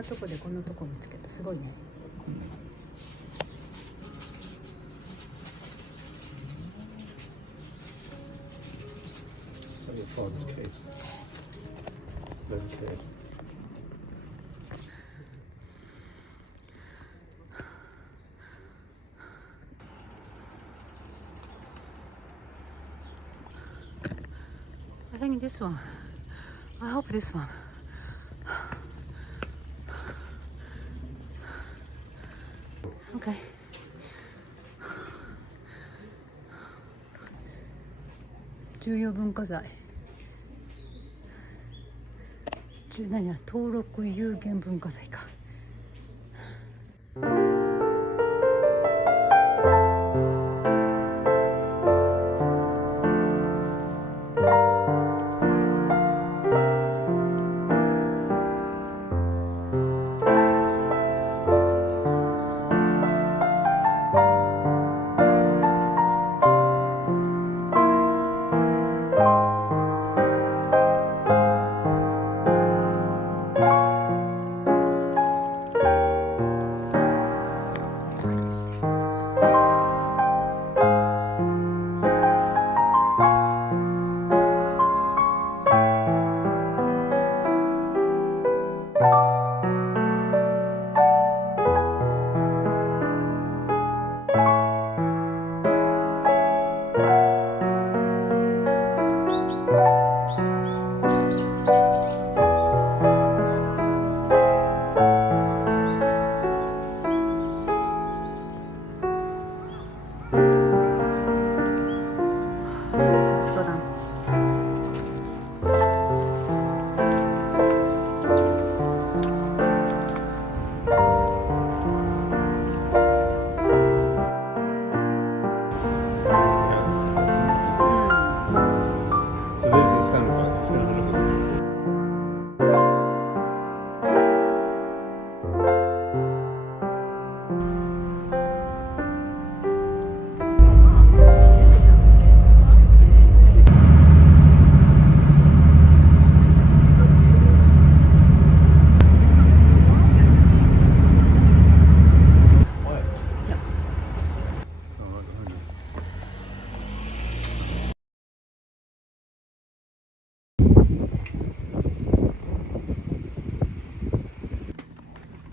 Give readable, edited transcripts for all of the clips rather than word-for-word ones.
なとこでこんなとこ見つけた。すごいね。So your father's case. Leather case. I think this one. I hope this one. Okay. 重要文化財。何や、登録有形文化財か。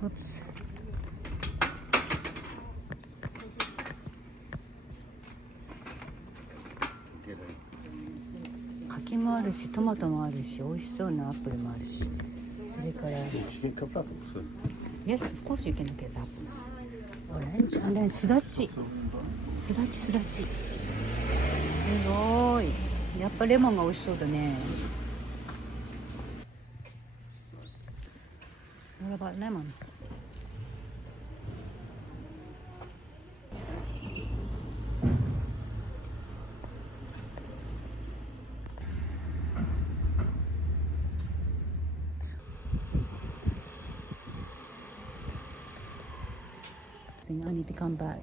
Oops. 柿もあるし、トマトもあるし、美味しそうなアップルもあるし、それから Yes, of course you can get apples. Orange and then すだち。すだち。すごい。やっぱレモンが美味しそうだね。What about lemon? I need to come back.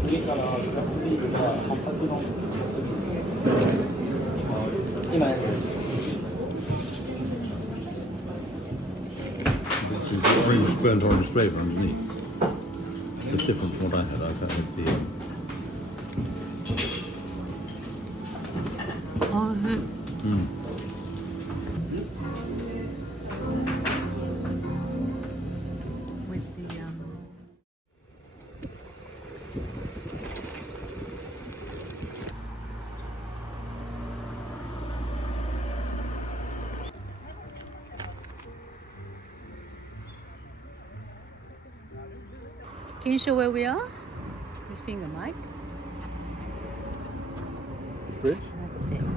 次からブラックビールが八作の今やってる。 This is orange, burnt orange flavour underneath. It's different from what I had. I had the. おいしい。With the Can you show where we are? This finger, Mike. The bridge? That's it. Right.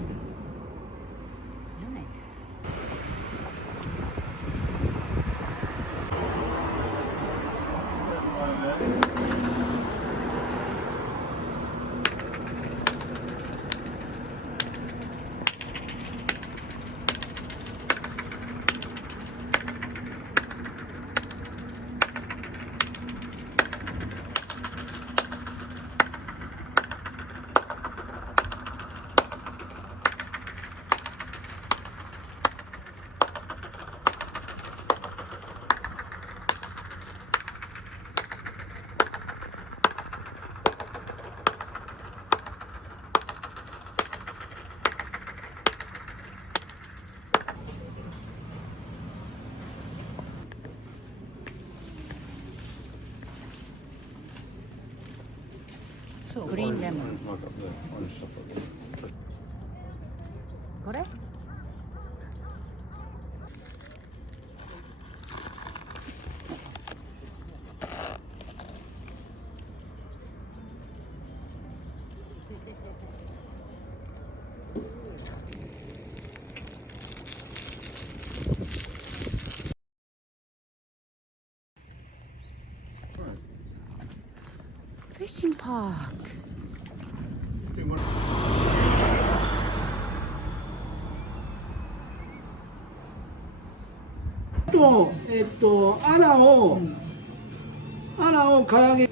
So green lemon. Mark up there. Orange stuff up there. これ? Fishing park. アラを唐揚げ。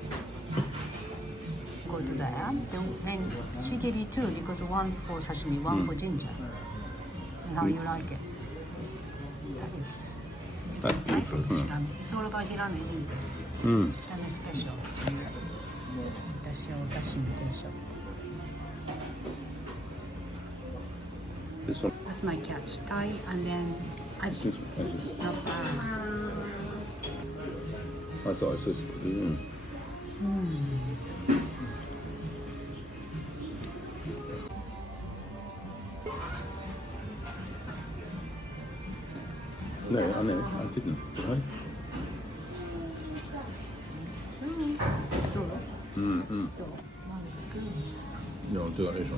Go to there. Then shigiri too, because one for sashimi, one for ginger. And how you like it? That is. That's beautiful, isn't it? It's all about hirame, isn't it? Mm. Hirame special. 私はお刺身定食. This one. That's my catch. Thai and then aji. This one. Not bad. I thought it was. No, I know. I didn't. Did I? どう? Mm-mm. どう? Well, it's good. Yeah, I'll do that later on.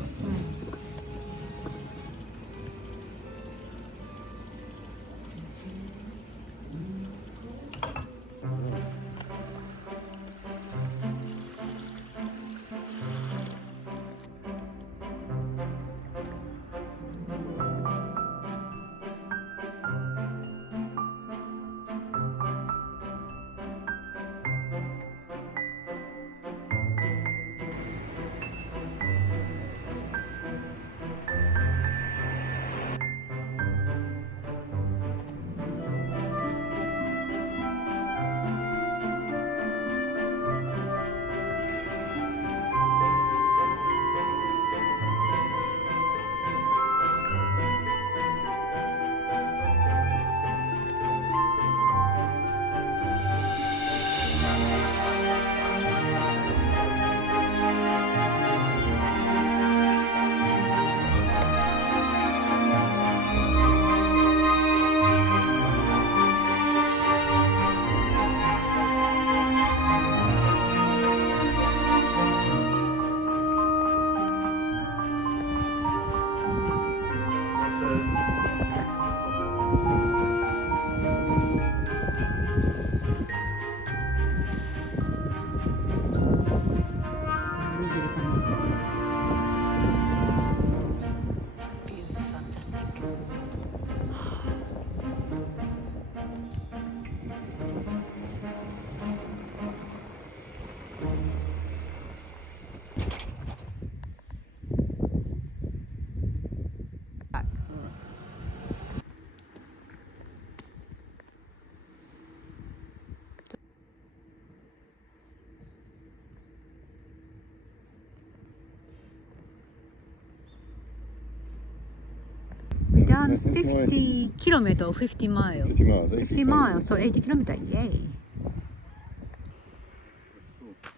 than 50 kilometers or 50 miles. 50 miles. 50 miles, so 80 kilometers. Yay.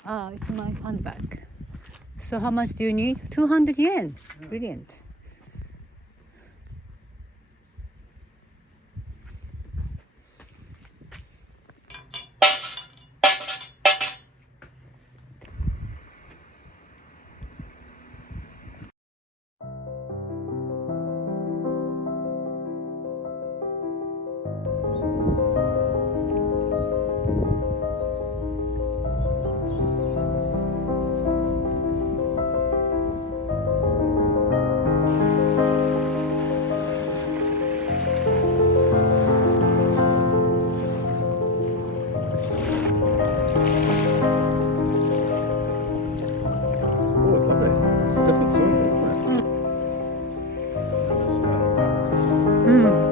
Ah, it's my handbag. So how much do you need? 200 yen. Brilliant. Oh, it's lovely. It's definitely swimmable, isn't it? Mm.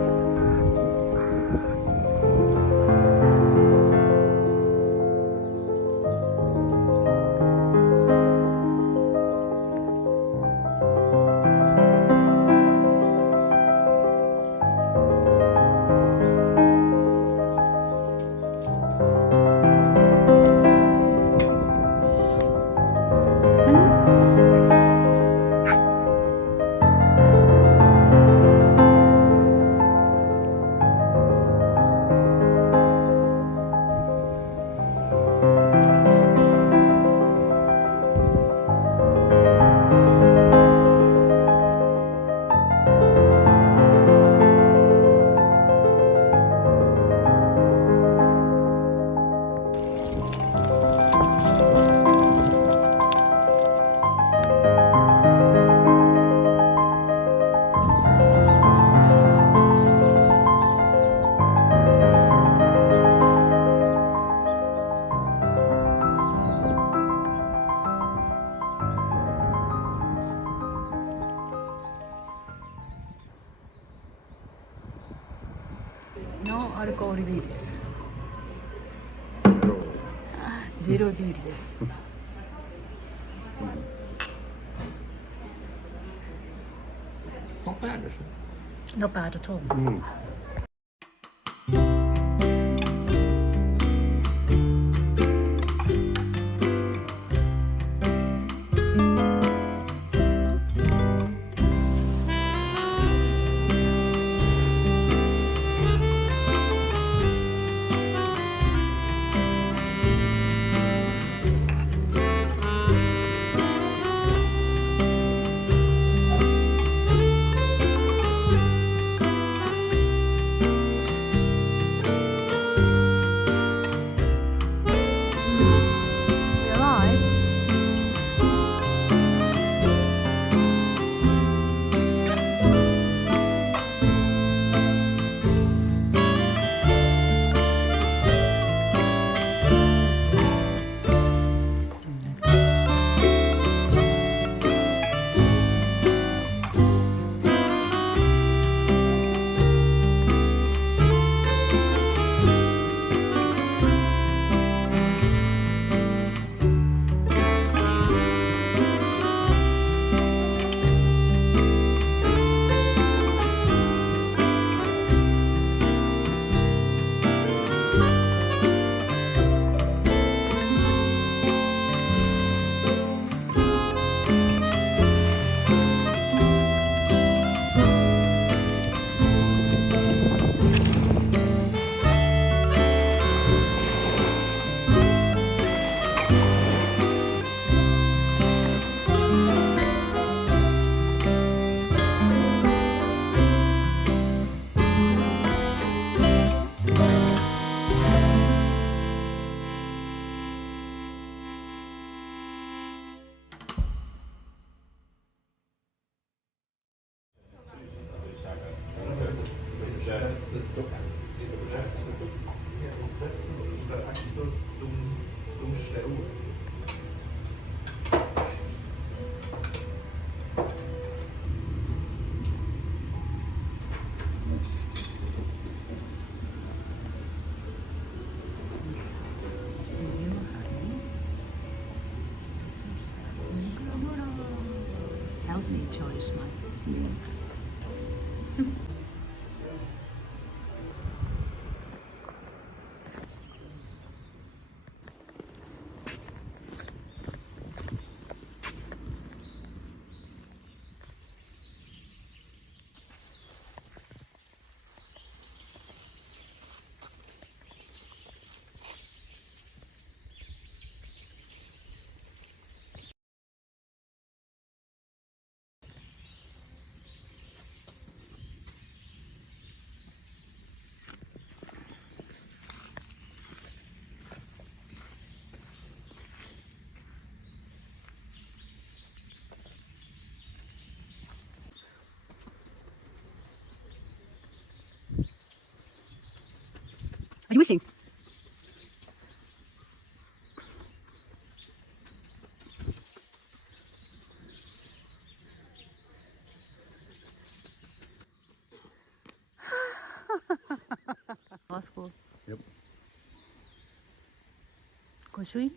No アルコールビールです。ゼロビールです。Not bad, actually. Not bad at all. Healthy choice, my. machine. Let's go. Yep. 御朱印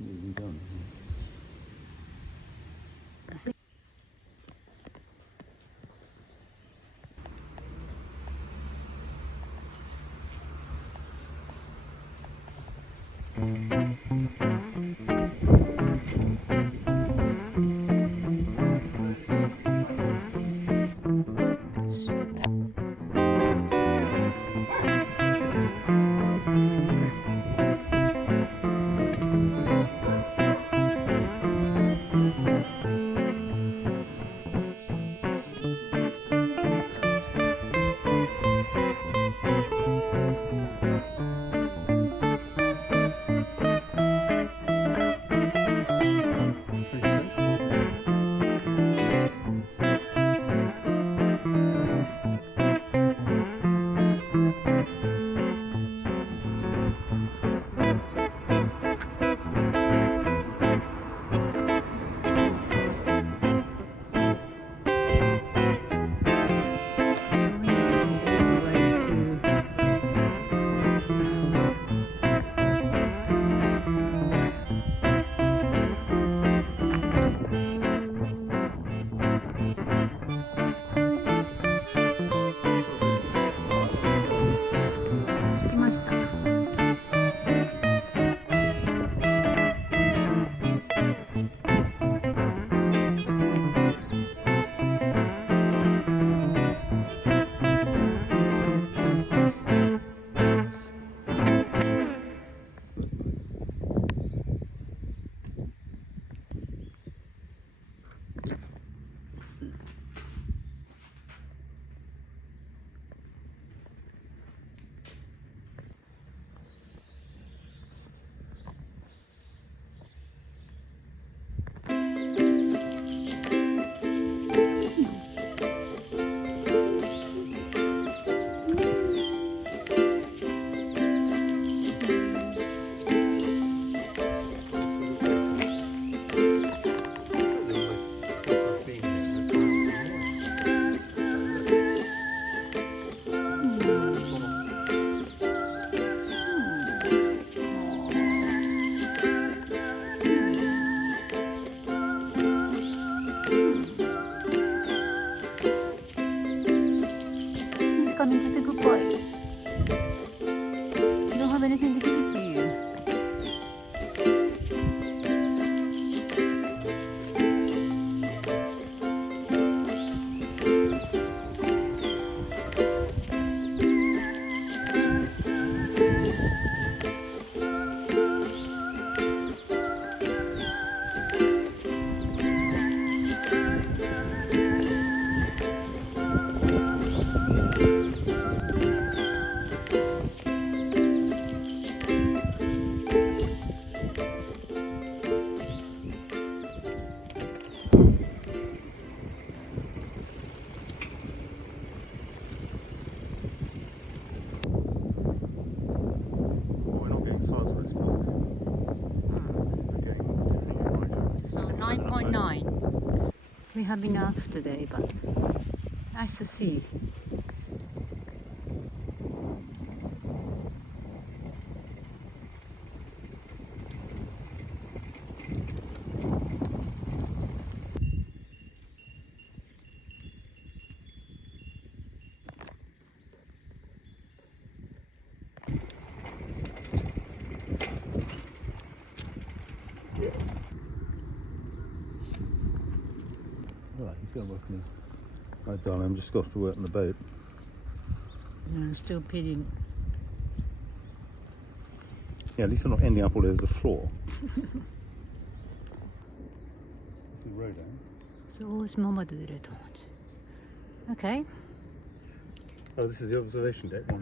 Even done. coming to say goodbye. You don't have anything to give it to you. So 9.9. We have enough today, but nice to see. Right, he's going to work on his... Right, darling, I'm just got to work on the boat. No, still peeling. Yeah, at least I'm not ending up all over the floor. This is the road, So small to do it. Okay. Oh, this is the observation deck one.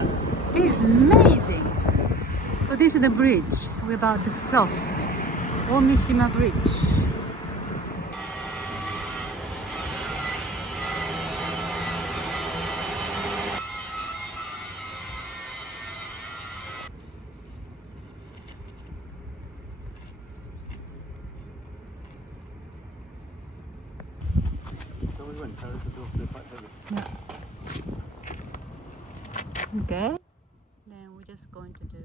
This is amazing. So this is the bridge. We're about to cross Omishima Bridge. went carried the door to back over. Okay. Then we're just going to do.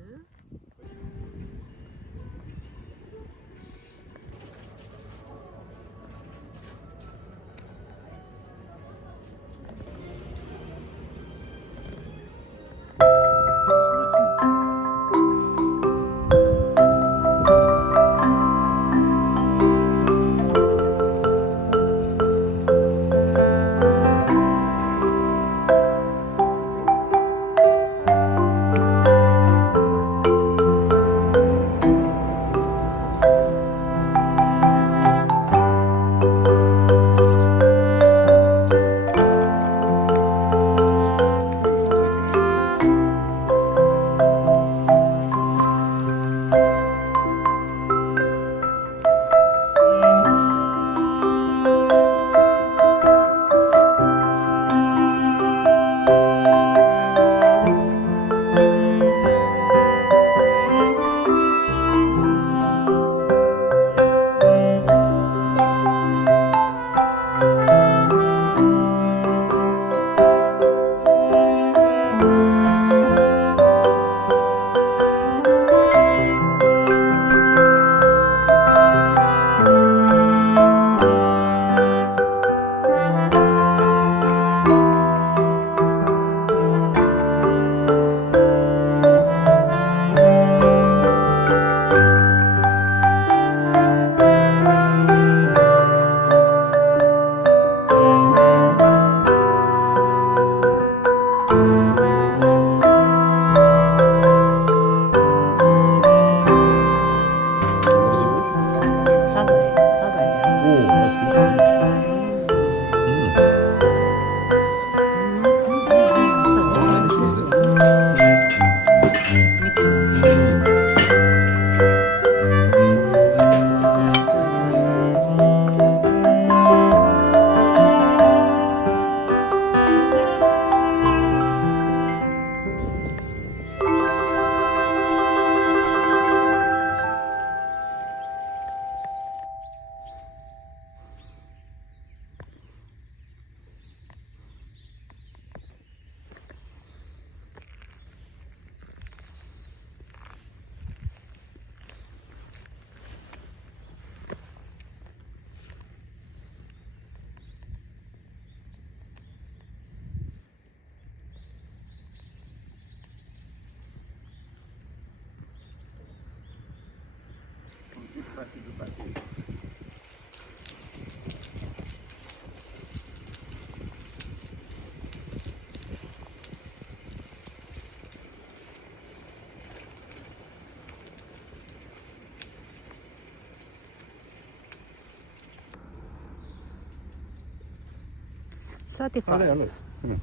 Oh, there, 35. look. Come on.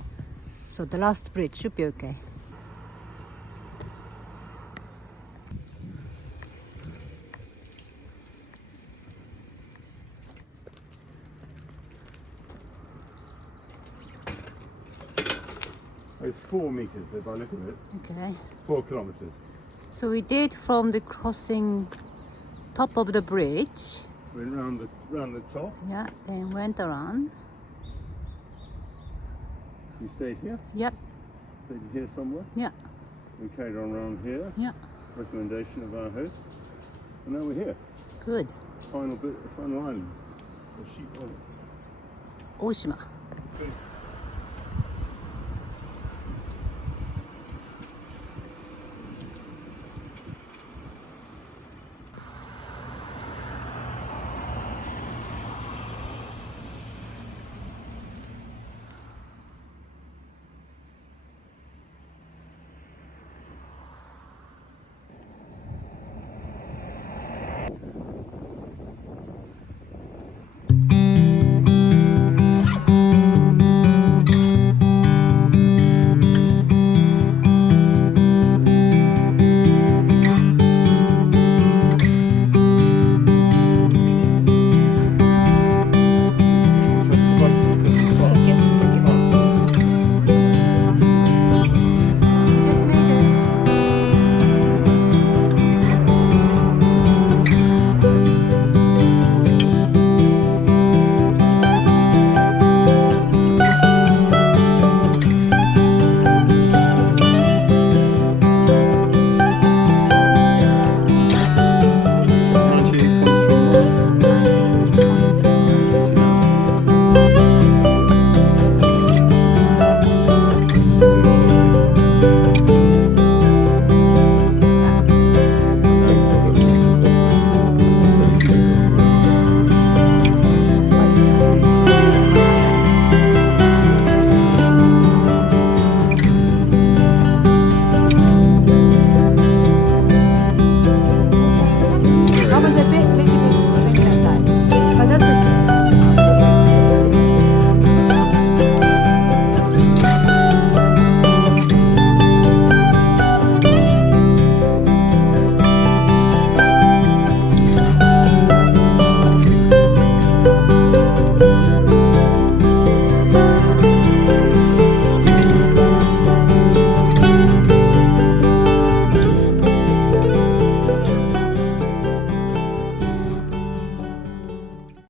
So the last bridge should be okay. It's 4 metres if I look at it. Okay. 4 kilometres. So we did from the crossing top of the bridge. Went round the top. Yeah, then went around. You stayed here. Yep, Stayed here somewhere. yeah, We carried on around here. yeah. Recommendation of our host. And now we're here. Good. Final island. The sheep on it. Oshima. Good.